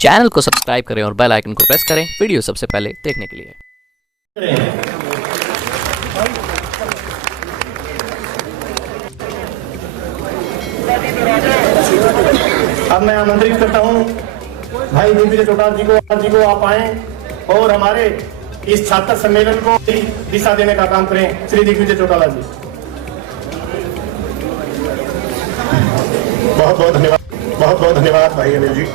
Channel को subscribe करें और बेल आइकन को प्रेस करें वीडियो सबसे पहले देखने के लिए। अब मैं आमंत्रित करता हूं भाई दिग्विजय चौटाला जी को आप आए और हमारे इस छात्र सम्मेलन को दिशा देने का काम करें। श्री दिग्विजय चौटाला जी, बहुत बहुत धन्यवाद भाई अनिल जी।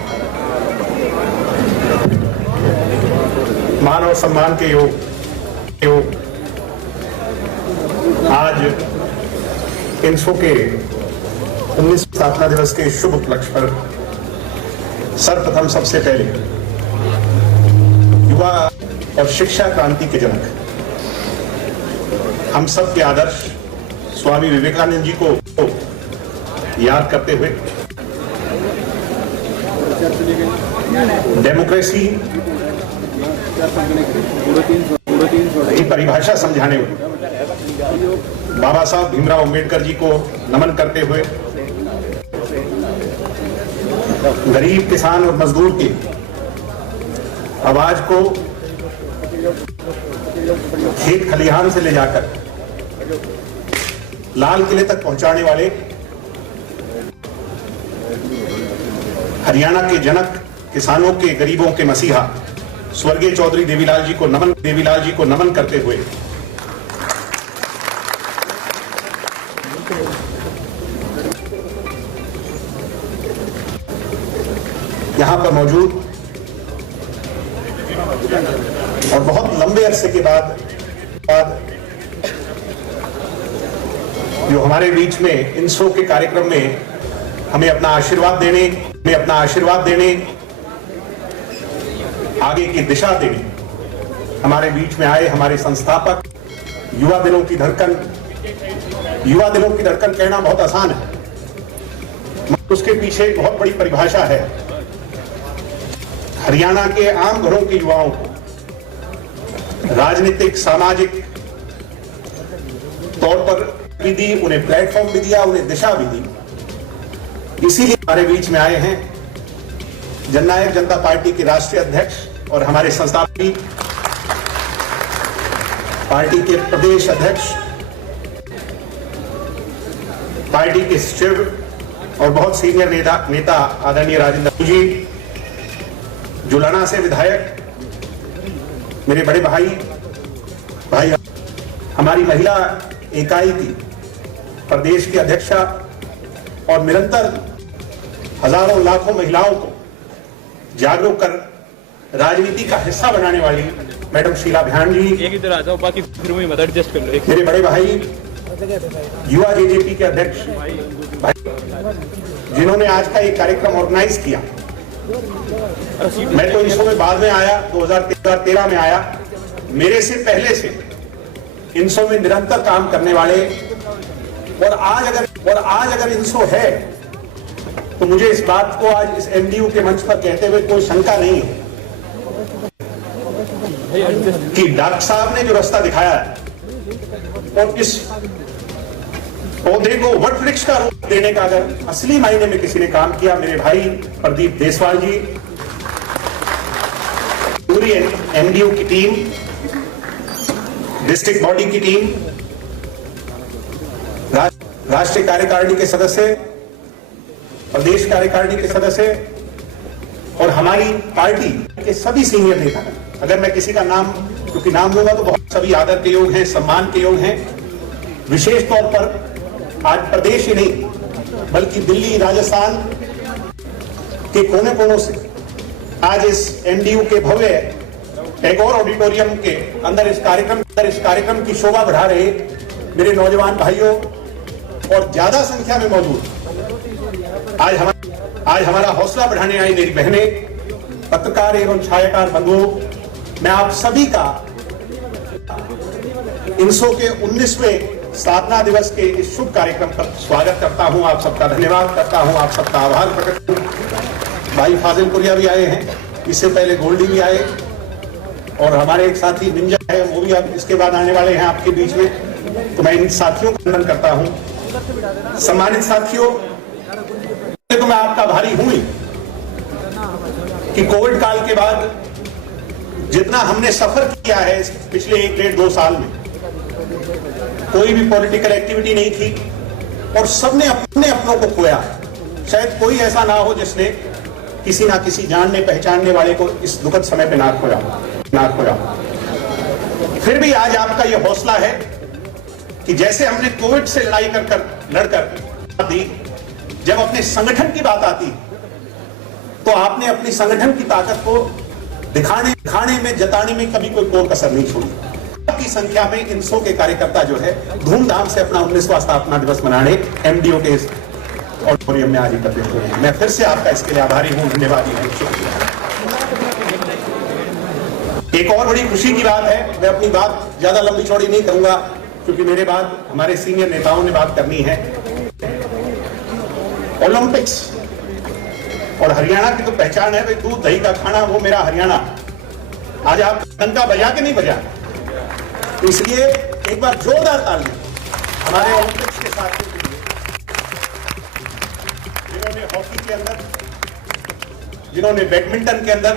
मान और सम्मान के योग आज इंसो के 19 स्थापना दिवस के शुभ उपलक्ष्य पर सर्वप्रथम सबसे पहले युवा और शिक्षा क्रांति के जनक हम सब के आदर्श स्वामी विवेकानंद जी को याद करते हुए डेमोक्रेसी की परिभाषा समझाने हुए बाबा साहब भीमराव अंबेडकर जी को नमन करते हुए गरीब किसान और मजदूर की आवाज को खेत खलिहान से ले जाकर लाल किले तक पहुंचाने वाले हरियाणा के जनक, किसानों के, गरीबों के मसीहा स्वर्गीय चौधरी देवीलाल जी को नमन करते हुए यहां पर मौजूद और बहुत लंबे अरसे के बाद जो हमारे बीच में इंसो के कार्यक्रम में हमें अपना आशीर्वाद देने आगे की दिशा देने हमारे बीच में आए हमारे संस्थापक, युवा दिलों की धड़कन कहना बहुत आसान है, उसके पीछे एक बहुत बड़ी परिभाषा है। हरियाणा के आम घरों के युवाओं को राजनीतिक, सामाजिक तौर पर भी दी, उन्हें प्लेटफॉर्म भी दिया, उन्हें दिशा भी दी। इसीलिए हमारे बीच में आए हैं जननायक जनता पार्टी के राष्ट्रीय अध्यक्ष और हमारे संस्थापक, पार्टी के प्रदेश अध्यक्ष, पार्टी के सचिव और बहुत सीनियर नेता आदरणीय राजेंद्र जी, जुलाना से विधायक मेरे बड़े भाई हमारी महिला इकाई की प्रदेश की अध्यक्षा और निरंतर हजारों लाखों महिलाओं को जागरूक कर राजनीति का हिस्सा बनाने वाली मैडम शीला भ्यान जी, एक इधर आ जाओ, बाकी फिर वही मत एडजस्ट कर लो। मेरे बड़े भाई युवा जेजेपी के अध्यक्ष भाई, जिन्होंने आज का एक कार्यक्रम ऑर्गेनाइज किया। मैं तो इंसो में बाद में आया, 2013 में आया। मेरे से पहले से इंसो में निरंतर काम करने वाले और आज अगर इंसो है तो मुझे इस बात को आज इस एमडीयू के मंच पर कहते हुए कोई शंका नहीं है कि डॉक्टर साहब ने जो रास्ता दिखाया है और इस पौधे को वट वृक्ष का रूप देने का अगर असली मायने में किसी ने काम किया, मेरे भाई प्रदीप देसवाल जी, पूरी एमडीयू की टीम, डिस्ट्रिक्ट बॉडी की टीम, राष्ट्रीय कार्यकारिणी के सदस्य, प्रदेश कार्यकारिणी के सदस्य और हमारी पार्टी के सभी सीनियर नेता। अगर मैं किसी का नाम, क्योंकि नाम लूंगा तो बहुत सभी आदर के योग हैं, सम्मान के योग हैं। विशेष तौर पर आज प्रदेश ही नहीं बल्कि दिल्ली, राजस्थान के कोने कोनों से आज इस एमडीयू के भव्य टैगोर ऑडिटोरियम के अंदर इस कार्यक्रम की शोभा बढ़ा रहे मेरे नौजवान भाइयों और ज्यादा संख्या में मौजूद आज हमारा हौसला बढ़ाने आई मेरी बहनें, पत्रकार एवं छायाकार बंधुओं, मैं आप सभी का इंसो के 19वें स्थापना दिवस के इस शुभ कार्यक्रम पर स्वागत करता हूं। आप सबका धन्यवाद करता हूं, आप सबका आभार प्रकट करता हूं। भाई फाजिलपुरिया भी आए हैं, इससे पहले गोल्डी भी आए और हमारे एक साथी निंजा है, वो भी अब इसके बाद आने वाले हैं आपके बीच में। तो मैं इन साथियों का वंदन करता हूं। सम्मानित साथियों, तो मैं आपका भारी हूं ही, कि कोविड काल के बाद जितना हमने सफर किया है पिछले 1-1.5-2 साल में, कोई भी पॉलिटिकल एक्टिविटी नहीं थी और सबने अपने अपनों को खोया। शायद कोई ऐसा ना हो जिसने किसी ना किसी जानने पहचानने वाले को इस दुखद समय पे ना खोया। फिर भी आज आपका यह हौसला है कि जैसे हमने कोविड से लड़कर दी, जब अपने संगठन की बात आती तो आपने अपनी संगठन की ताकत को दिखाने में, जताने में कभी कोई कसर नहीं छोड़ी। की संख्या में INSO के कार्यकर्ता जो है धूमधाम से अपना 19वां स्थापना दिवस मनाने MDO के ऑडिटोरियम में आज एकत्रित हुए। मैं फिर से आपका इसके लिए आभारी हूं, धन्यवाद। एक और बड़ी खुशी की बात है, मैं अपनी बात ज्यादा लंबी चौड़ी नहीं करूंगा क्योंकि मेरे बाद हमारे सीनियर नेताओं ने बात करनी है। ओलंपिक्स और हरियाणा की तो पहचान है भाई, दूध दही का खाना, वो मेरा हरियाणा। आज आप डंका बजा के नहीं बजा, तो इसलिए एक बार जोरदार ताली हमारे ओलंपिक्स के साथियों के लिए, जिन्होंने हॉकी के अंदर, जिन्होंने बैडमिंटन के अंदर,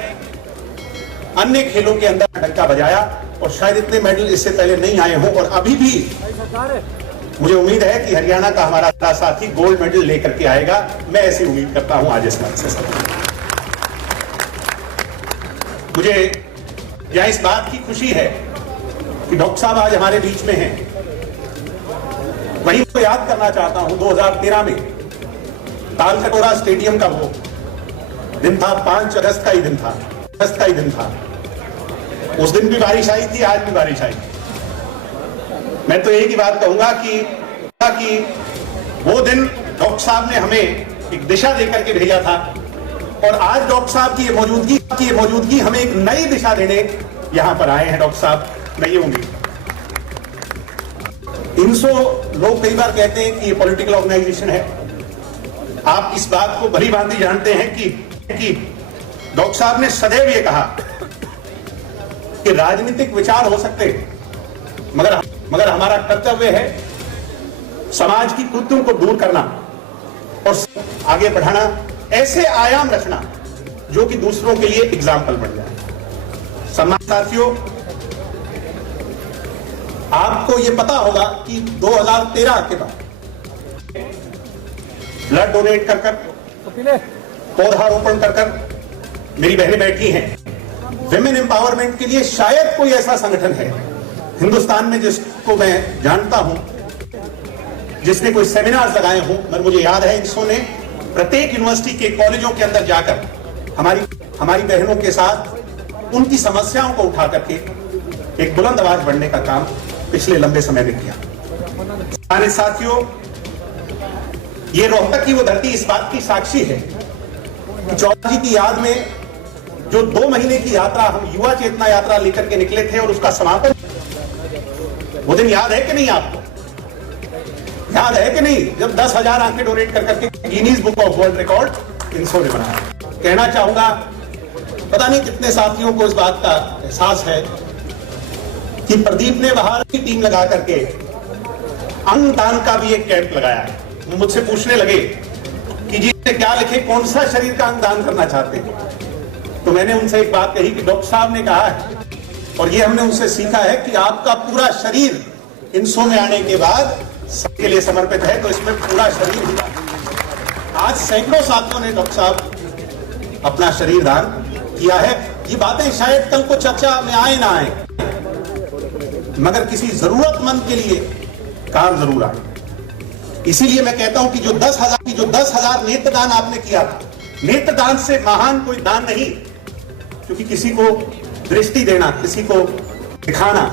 अन्य खेलों के अंदर डंका बजाया और शायद इतने मेडल इससे पहले नहीं आए हों। और अभी भी मुझे उम्मीद है कि हरियाणा का हमारा साथी गोल्ड मेडल लेकर के आएगा। मैं ऐसी उम्मीद करता हूं आज इस मंच से। मुझे यहां इस बात की खुशी है कि डॉक्टर साहब आज हमारे बीच में हैं। वहीं को याद करना चाहता हूं 2013 में तालकटोरा स्टेडियम का वो दिन था, 5 अगस्त का ही दिन था। उस दिन भी बारिश आई थी, आज भी बारिश आई। मैं तो एक ही बात कहूंगा कि वो दिन डॉक्टर साहब ने हमें एक दिशा देकर के भेजा था और आज डॉक्टर साहब की ये मौजूदगी हमें एक नई दिशा देने यहां पर आए हैं। डॉक्टर साहब, मैं ये उम्मीद, INSO लोग कई बार कहते हैं कि ये पॉलिटिकल ऑर्गेनाइजेशन है। आप इस बात को भली भांति जानते हैं कि डॉक्टर साहब ने सदैव ये कहा कि राजनीतिक विचार हो सकते हैं, मगर हमारा कर्तव्य है समाज की कुरीतियों को दूर करना और आगे बढ़ाना, ऐसे आयाम रखना जो कि दूसरों के लिए एग्जाम्पल बन जाए। सम्मानित साथियों, आपको यह पता होगा कि 2013 के बाद ब्लड डोनेट कर पौधारोपण कर मेरी बहनें बैठी हैं। विमेन एम्पावरमेंट के लिए शायद कोई ऐसा संगठन है हिंदुस्तान में जिसको मैं जानता हूं, जिसने कोई सेमिनार्स लगाए हों। मगर मुझे याद है INSO ने प्रत्येक यूनिवर्सिटी के कॉलेजों के अंदर जाकर हमारी बहनों के साथ उनकी समस्याओं को उठा करके एक बुलंद आवाज बढ़ने का काम पिछले लंबे समय में किया। हमारे साथियों, ये रोहतक की वो धरती इस बात की साक्षी है कि चौधरी जी की याद में जो 2 महीने की यात्रा हम युवा चेतना यात्रा लेकर के निकले थे और उसका समापन, वो दिन याद है कि नहीं आपको? याद है कि नहीं, जब 10,000 आंखें डोनेट कर करके Guinness book of world record INSO ने बनाया। कहना चाहूंगा, पता नहीं कितने साथियों को इस बात का एहसास है कि प्रदीप ने बाहर की टीम लगा करके अंगदान का भी एक कैंप लगाया है। वो मुझसे पूछने लगे कि जी क्या लिखे, कौन सा शरीर का अंगदान करना चाहते हैं? तो मैंने उनसे एक बात कही कि डॉक्टर साहब ने कहा है और ये हमने उनसे सीखा है कि आपका पूरा शरीर INSO में आने के बाद सबके लिए समर्पित है, तो इसमें पूरा शरीर हुआ। आज सैकड़ों साथियों ने डॉक्टर साहब अपना शरीर दान किया है। ये बातें शायद कल को चर्चा में आए ना आए, मगर किसी जरूरतमंद के लिए काम जरूर आए। इसीलिए मैं कहता हूं कि जो 10,000 नेत्रदान आपने किया था, नेत्रदान से महान कोई दान नहीं, क्योंकि किसी को दृष्टि देना, किसी को दिखाना,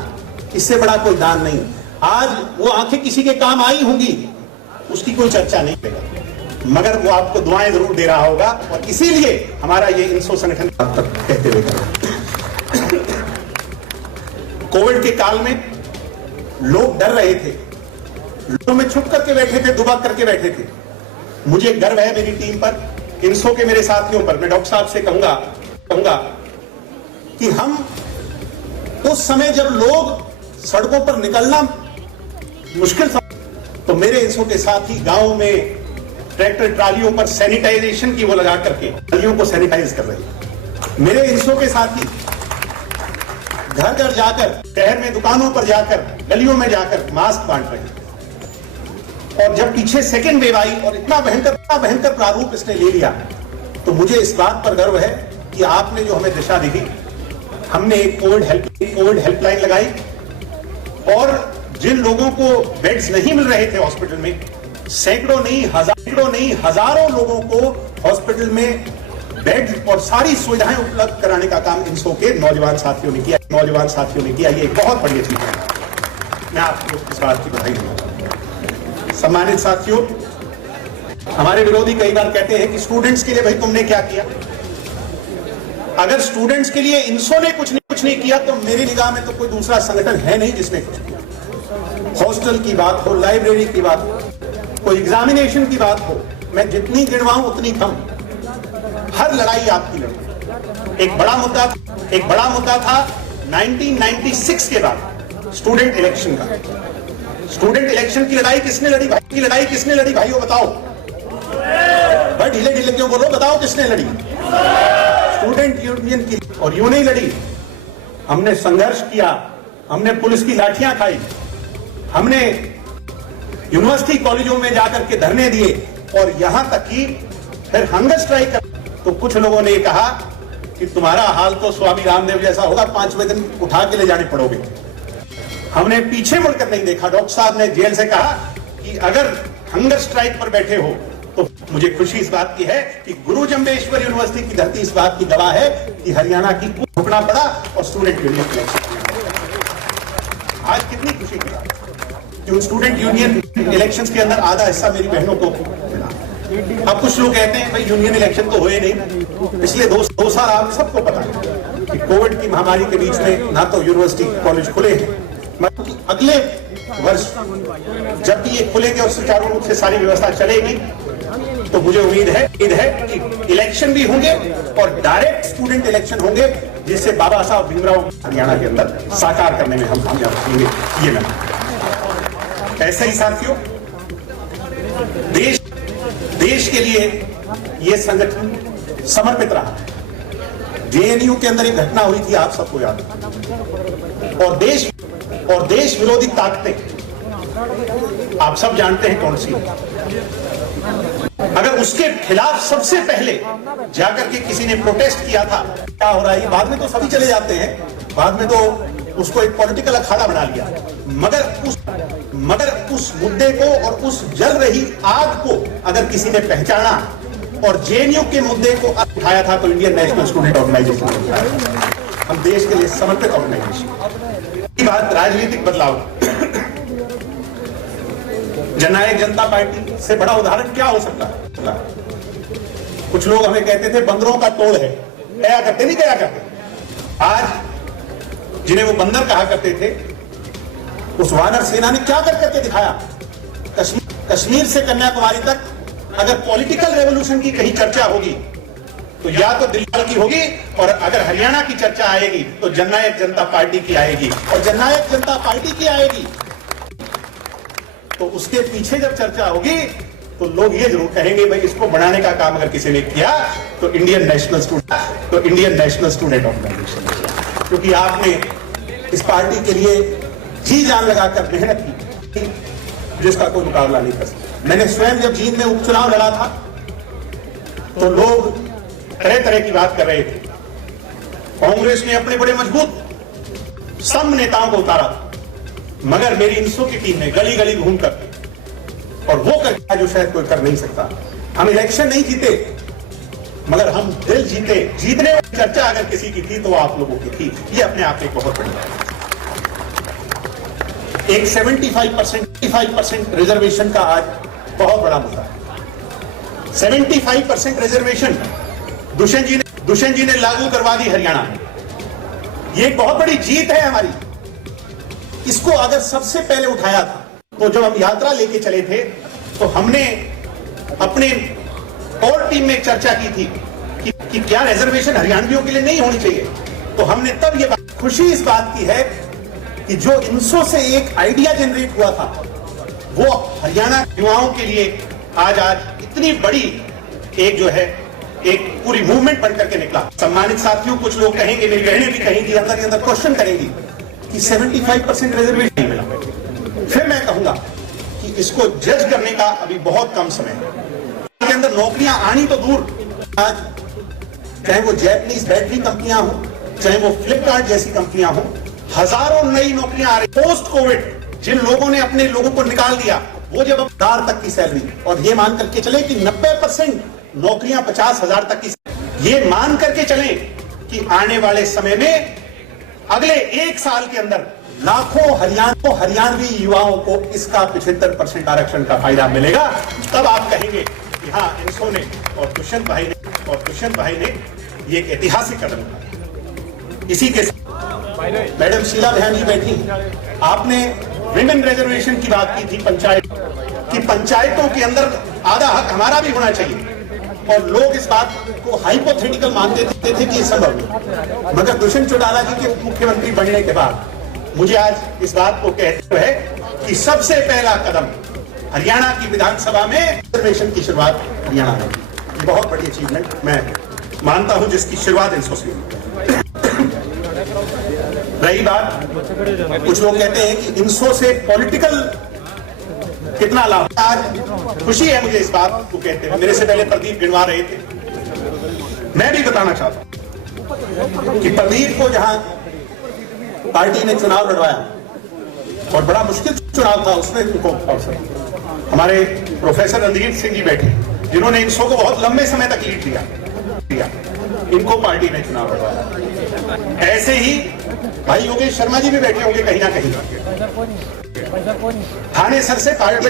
इससे बड़ा कोई दान नहीं। आज वो आंखें किसी के काम आई होंगी, उसकी कोई चर्चा नहीं करेगा, मगर वो आपको दुआएं जरूर दे रहा होगा। और इसीलिए हमारा ये INSO संगठन कहते हुए कोविड के काल में लोग डर रहे थे, लोगों में छुप करके बैठे थे, दुबक करके बैठे थे। मुझे गर्व है मेरी टीम पर, INSO के मेरे साथियों पर। मैं डॉक्टर साहब से कहूंगा कि हम उस समय जब लोग सड़कों पर निकलना मुश्किल था, तो मेरे INSO के साथी गांव में, ट्रैक्टर ट्रालियों पर सैनिटाइजेशन की वो लगा करके गलियों को सैनिटाइज कर रही है। मेरे इंसो के साथी घर घर जाकर, शहर में दुकानों पर जाकर, गलियों में जाकर मास्क बांट रहे हैं। और जब पीछे सेकेंड वेव आई और इतना भयंकर प्रारूप इसने ले लिया, तो मुझे इस बात पर गर्व है कि आपने जो हमें दिशा दी, हमने एक कोविड हेल्पलाइन लगाई और जिन लोगों को बेड्स नहीं मिल रहे थे हॉस्पिटल में, सैकड़ों नहीं हजारों लोगों को हॉस्पिटल में बेड और सारी सुविधाएं उपलब्ध कराने का काम इंसो के नौजवान साथियों ने किया। ये बहुत बढ़िया चीज है, मैं आपको इस बात की बधाई दूंगा। सम्मानित साथियों, हमारे विरोधी कई बार कहते हैं कि स्टूडेंट्स के लिए भाई तुमने क्या किया। अगर स्टूडेंट्स के लिए इंसो ने कुछ नहीं किया तो मेरी निगाह में तो कोई दूसरा संगठन है नहीं जिसने कुछ किया। हॉस्टल की बात हो, लाइब्रेरी की बात हो, कोई एग्जामिनेशन की बात हो, मैं जितनी गिनवाऊं उतनी कम। हर लड़ाई आपकी लड़ाई। एक बड़ा मुद्दा था 1996 के बाद स्टूडेंट इलेक्शन का। स्टूडेंट इलेक्शन की लड़ाई किसने लड़ी भाइयों बताओ। भाई ढीले क्यों बोलो, बताओ किसने लड़ी। स्टूडेंट यूनियन की, और यूं नहीं लड़ी, हमने संघर्ष किया, हमने पुलिस की लाठियां खाई, हमने यूनिवर्सिटी कॉलेजों में जाकर के धरने दिए और यहां तक कि फिर हंगर स्ट्राइक कर। तो कुछ लोगों ने कहा कि तुम्हारा हाल तो स्वामी रामदेव जैसा होगा, 5वें दिन उठा के ले जाने पड़ोगे। हमने पीछे मुड़कर नहीं देखा। डॉक्टर साहब ने जेल से कहा कि अगर हंगर स्ट्राइक पर बैठे हो तो मुझे खुशी इस बात की है कि गुरु जम्बेश्वर यूनिवर्सिटी की धरती इस बात की गवाह है कि हरियाणा की झुकना पड़ा और स्टूडेंट यूनियन इलेक्शन। आज कितनी खुशी की बात कि उन स्टूडेंट यूनियन इलेक्शंस के अंदर आधा हिस्सा मेरी बहनों को मिला। अब कुछ लोग कहते हैं भाई यूनियन इलेक्शन तो हुए नहीं। पिछले दो साल आप सबको पता है कि कोविड की महामारी के बीच में ना तो यूनिवर्सिटी कॉलेज खुले हैं, मतलब अगले वर्ष जब भी ये खुलेंगे और सुचारू रूप से सारी व्यवस्था चलेगी तो मुझे उम्मीद है कि इलेक्शन भी होंगे और डायरेक्ट स्टूडेंट इलेक्शन होंगे, जिससे बाबा साहब भीमराव हरियाणा के अंदर साकार करने में हम कामयाब होंगे। ये मैं ऐसे ही साथियों, देश के लिए ये संगठन समर्पित रहा। जेएनयू के अंदर एक घटना हुई थी, आप सबको याद है, और देश विरोधी ताकतें आप सब जानते हैं कौन सी। अगर उसके खिलाफ सबसे पहले जाकर के किसी ने प्रोटेस्ट किया था, क्या हो रहा है, बाद में तो सभी चले जाते हैं, बाद में तो उसको एक पॉलिटिकल अखाड़ा बना लिया, मगर उस मुद्दे को और उस जल रही आग को अगर किसी ने पहचाना और जेएनयू के मुद्दे को उठाया था तो इंडियन नेशनल स्टूडेंट ऑर्गेनाइजेशन। हम देश के लिए समर्पित ऑर्गेनाइजेशन। की बात राजनीतिक बदलाव, जननायक जनता पार्टी से बड़ा उदाहरण क्या हो सकता है। कुछ लोग हमें कहते थे बंदरों का तोड़ है, क्या करते नहीं क्या करते। आज जिन्हें वो बंदर कहा करते थे, उस वानर सेना ने क्या कर करके दिखाया। कश्मीर से कन्याकुमारी तक अगर पॉलिटिकल रेवोल्यूशन की कहीं चर्चा होगी तो या तो दिल्ली की होगी, और अगर हरियाणा की चर्चा आएगी तो जननायक जनता पार्टी की आएगी, और जननायक जनता पार्टी की आएगी तो उसके पीछे जब चर्चा होगी तो लोग ये जरूर कहेंगे भाई इसको बनाने का काम अगर किसी ने किया तो इंडियन नेशनल स्टूडेंट ऑर्गेनाइजेशन। क्योंकि आपने इस पार्टी के लिए जी जान लगाकर मेहनत की जिसका कोई मुकाबला नहीं कर सकता। मैंने स्वयं जब जींद में उपचुनाव लड़ा था तो लोग तरह तरह की बात कर रहे थे। कांग्रेस ने अपने बड़े मजबूत सम नेताओं को उतारा, मगर मेरी इंसो की टीम ने गली गली घूम कर और वो कर जो शायद कोई कर नहीं सकता। हम इलेक्शन नहीं जीते मगर हम दिल जीते। जीतने वाली चर्चा अगर किसी की थी तो वो आप लोगों की थी। ये अपने आप में बहुत बड़ी बात। एक 75% रिजर्वेशन का आज बहुत बड़ा मुद्दा है। 75% रिजर्वेशन दुष्यंत जी ने लागू करवा दी हरियाणा में। ये एक बहुत बड़ी जीत है हमारी। इसको अगर सबसे पहले उठाया था तो जब हम यात्रा लेके चले थे तो हमने अपने और टीम में चर्चा की थी कि क्या रिजर्वेशन हरियाणवियों के लिए नहीं होनी चाहिए। तो हमने तब ये खुशी इस बात की है कि जो इंसो से एक आइडिया जनरेट हुआ था वो हरियाणा युवाओं के लिए आज इतनी बड़ी एक जो है एक पूरी मूवमेंट बनकर के निकला। सम्मानित साथियों, कुछ लोग कहेंगे, मेरी बहनें भी कहेंगी, अंदर के अंदर क्वेश्चन करेंगी कि 75% रिजर्वेशन नहीं मिला। फिर मैं कहूंगा कि इसको जज करने का अभी बहुत कम समय है। के अंदर नौकरियां आनी तो दूर, आज चाहे वो जैपनीज बैटरी कंपनियां हो, चाहे वो फ्लिपकार्ट जैसी कंपनियां हो, हजारों नई नौकरियां आ रही। पोस्ट कोविड जिन लोगों ने अपने लोगों को निकाल दिया, वो जब 1000 तक की सैलरी, और ये मान करके चले कि 90% नौकरियां 50,000 तक की, ये मान करके चले कि आने वाले समय में अगले 1 साल के अंदर लाखों हरियाणवी युवाओं को इसका 75% आरक्षण का फायदा मिलेगा। तब आप कहेंगे कि हाँ, इंसो ने और दुष्यंत भाई ने ये एक ऐतिहासिक कदम उठाया। इसी के साथ मैडम शीला बहन जी बैठी, आपने विमेन रिजर्वेशन की बात की थी, पंचायतों के अंदर आधा हक हमारा भी होना चाहिए, और लोग इस बात को हाइपोथेटिकल मानते थे कि ये संभव नहीं। मगर दुष्यंत चौटाला जी के उप मुख्यमंत्री बनने के बाद मुझे आज इस बात को कहते हुए कि सबसे पहला कदम हरियाणा की विधानसभा में रिजर्वेशन की शुरुआत हरियाणा में, ये बहुत बड़ी अचीवमेंट मैं मानता हूं, जिसकी शुरुआत इंसो से हुई। रही बात, कुछ लोग कहते हैं कि इंसो से पॉलिटिकल कितना लाभ, आज खुशी है मुझे इस बात को कहते हैं। मेरे से पहले प्रदीप गिनवा रहे थे, मैं भी बताना चाहता हूं कि प्रदीप को जहां पार्टी ने चुनाव लड़वाया और बड़ा मुश्किल चुनाव था, उसमें उनको हमारे प्रोफेसर रणधीर सिंह जी बैठे, जिन्होंने इंसो को बहुत लंबे समय तक लीड दिया, इनको पार्टी ने चुनाव लड़वाया। ऐसे ही भाई योगेश शर्मा जी भी बैठे होंगे कहीं ना कहीं, थाने सर से पार्टी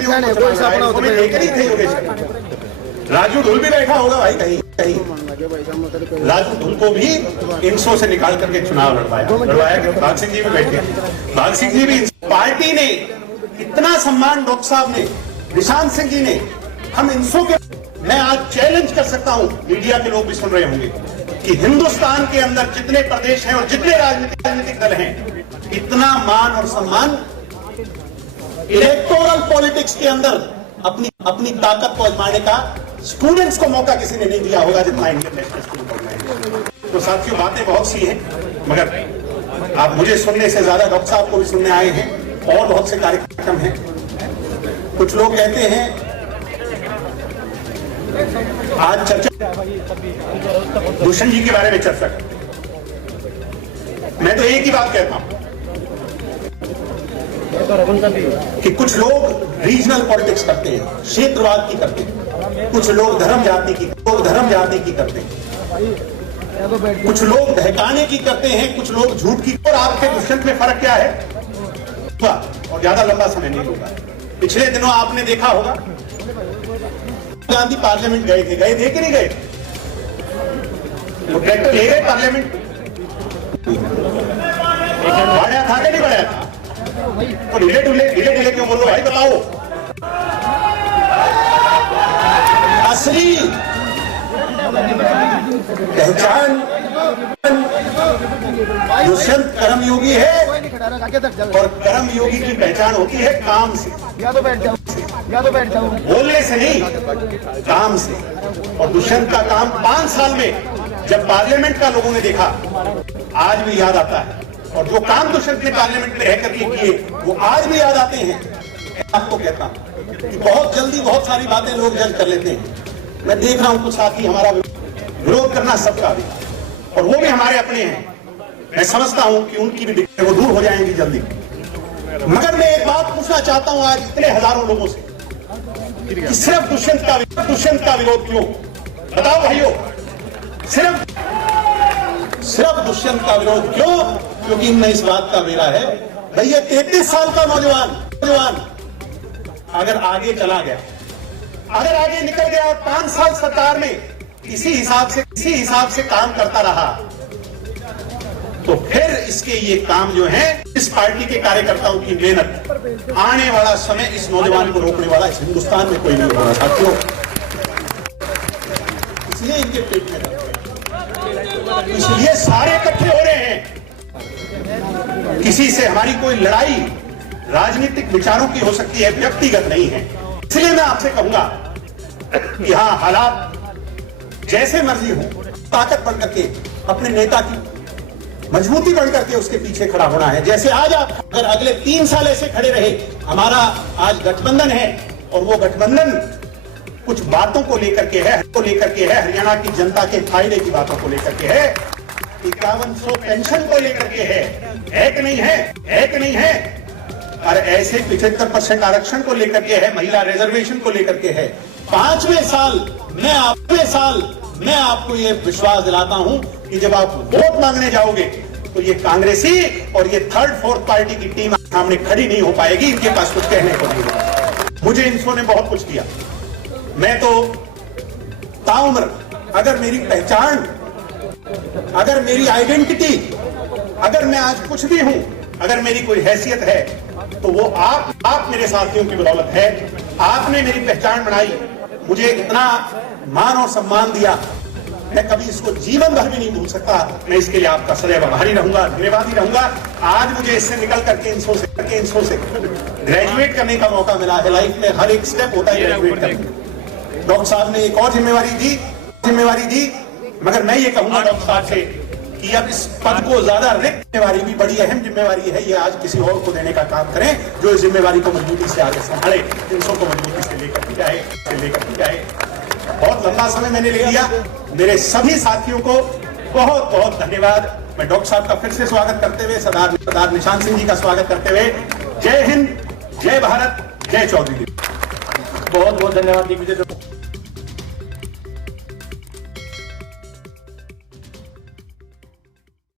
लेकर ही थे योगेश शर्मा। राजू ढुल भी बैठा होगा भाई कहीं, राजू ढुल को भी इंसो से निकाल करके चुनाव लड़वाया। भाग सिंह जी भी बैठे, भाग सिंह जी भी। पार्टी ने इतना सम्मान, डॉक्टर साहब ने, निशांत सिंह जी ने, हम इंसो के, मैं आज चैलेंज कर सकता हूं, मीडिया के लोग भी सुन रहे होंगे, कि हिंदुस्तान के अंदर जितने प्रदेश हैं और जितने राजनीतिक दल हैं, इतना मान और सम्मान इलेक्टोरल पॉलिटिक्स के अंदर अपनी ताकत को आजमाने का स्टूडेंट्स को मौका किसी ने नहीं दिया होगा जितना इंडियन नेशनल स्कूल पढ़ना है। तो साथियों, बातें बहुत सी हैं, मगर आप मुझे सुनने से ज्यादा डॉक्टर साहब को भी सुनने आए हैं, और बहुत से कार्यक्रम हैं। कुछ लोग कहते हैं आज चर्चा दुष्यंत जी के बारे में चर्चा कर, मैं तो एक ही बात कहता हूं कि कुछ लोग रीजनल पॉलिटिक्स करते हैं, क्षेत्रवाद की करते हैं, कुछ लोग धर्म जाति की करते हैं, कुछ लोग बहकाने की करते हैं, कुछ लोग झूठ की। और आपके दुष्यंत में फर्क क्या है? और ज्यादा लंबा समय नहीं होगा। पिछले दिनों आपने देखा होगा, गांधी पार्लियामेंट गए थे कि नहीं गए? वो ट्रैक्टर ले गए पार्लियामेंट, बढ़ाया था कि नहीं बढ़ाया था? तो ढीले ढीले क्यों बोल रहे भाई, बताओ। असली पहचान दुष्यंत कर्मयोगी है, और कर्मयोगी की पहचान होती है काम से, बोलने से नहीं, काम से। और दुष्यंत का काम 5 साल में जब पार्लियामेंट का लोगों ने देखा, आज भी याद आता है, और जो काम दुष्यंत ने पार्लियामेंट में रहकर के किए वो आज भी याद आते हैं। आपको कहता हूं कि बहुत जल्दी बहुत सारी बातें लोग जज कर लेते हैं। मैं देख रहा हूं कुछ साथी हमारा विरोध करना सबका भी, और वो भी हमारे अपने हैं, मैं समझता हूं कि उनकी भी दिक्कतें वो दूर हो जाएंगी जल्दी। मगर मैं एक बात पूछना चाहता हूं आज इतने हजारों लोगों से कि सिर्फ दुष्यंत का विरोध क्यों? बताओ भाइयों, सिर्फ दुष्यंत का विरोध क्यों? क्योंकि इनमें इस बात का मेरा है, भैया 33 साल का नौजवान अगर आगे चला गया, अगर आगे निकल गया और 5 साल सरकार में इसी हिसाब से काम करता रहा, तो फिर इसके ये काम जो है, इस पार्टी के कार्यकर्ताओं की मेहनत, आने वाला समय इस नौजवान को रोकने वाला इस हिंदुस्तान में कोई नहीं होगा साथियों। इसलिए इनके पेट में दर्द, इसलिए सारे इकट्ठे हो रहे हैं। किसी से हमारी कोई लड़ाई राजनीतिक विचारों की हो सकती है, व्यक्तिगत नहीं है। इसलिए मैं आपसे कहूंगा कि हाँ, हालात जैसे मर्जी हो, ताकत बढ़ करके अपने नेता की मजबूती बढ़ करके उसके पीछे खड़ा होना है। जैसे आज आप अगर अगले 3 साल ऐसे खड़े रहे, हमारा आज गठबंधन है और वो गठबंधन कुछ बातों को लेकर के है, हरियाणा की जनता के फायदे की बातों को लेकर के है, 5100 पेंशन को लेकर के है कि नहीं है, है कि नहीं है, और ऐसे 75% आरक्षण को लेकर के है, महिला रिजर्वेशन को लेकर के है। 5वें साल मैं आपको ये विश्वास दिलाता हूं कि जब आप वोट मांगने जाओगे तो ये कांग्रेसी और ये 3rd 4th पार्टी की टीम सामने खड़ी नहीं हो पाएगी, इनके पास कुछ कहने को नहीं होगा। मुझे इन्होंने बहुत कुछ दिया, मैं तो ताउम्र अगर मेरी पहचान, अगर मेरी आइडेंटिटी, अगर मैं आज कुछ भी हूं, अगर मेरी कोई हैसियत है तो वो आप मेरे साथियों की बदौलत है। आपने मेरी पहचान बनाई, मुझे इतना मान और सम्मान दिया, मैं कभी इसको जीवन भर भी नहीं भूल सकता। मैं इसके लिए आपका सदैव आभारी रहूंगा, धन्यवादी रहूंगा। आज मुझे इससे निकल करके इंसो से ग्रेजुएट करने का मौका मिला है। लाइफ में हर एक स्टेप होता है ग्रेजुएट करने। डॉक्टर साहब ने एक और जिम्मेवारी दी, मगर मैं ये कहूंगा डॉक्टर साहब से कि अब इस पद को ज्यादा रिक्त जिम्मेवारी भी बड़ी अहम जिम्मेवारी है, ये आज किसी और को देने का काम करें जो इस जिम्मेवारी को मजबूती से आगे संभाले, इंसो को मजबूती से लेकर जाए। बहुत लंबा समय मैंने ले लिया, मेरे सभी साथियों को बहुत बहुत धन्यवाद। मैं डॉक्टर साहब का फिर से स्वागत करते हुए, सरदार निशान सिंह जी का स्वागत करते हुए, जय हिंद, जय भारत, जय चौधरी। बहुत बहुत धन्यवाद दिग्विजय।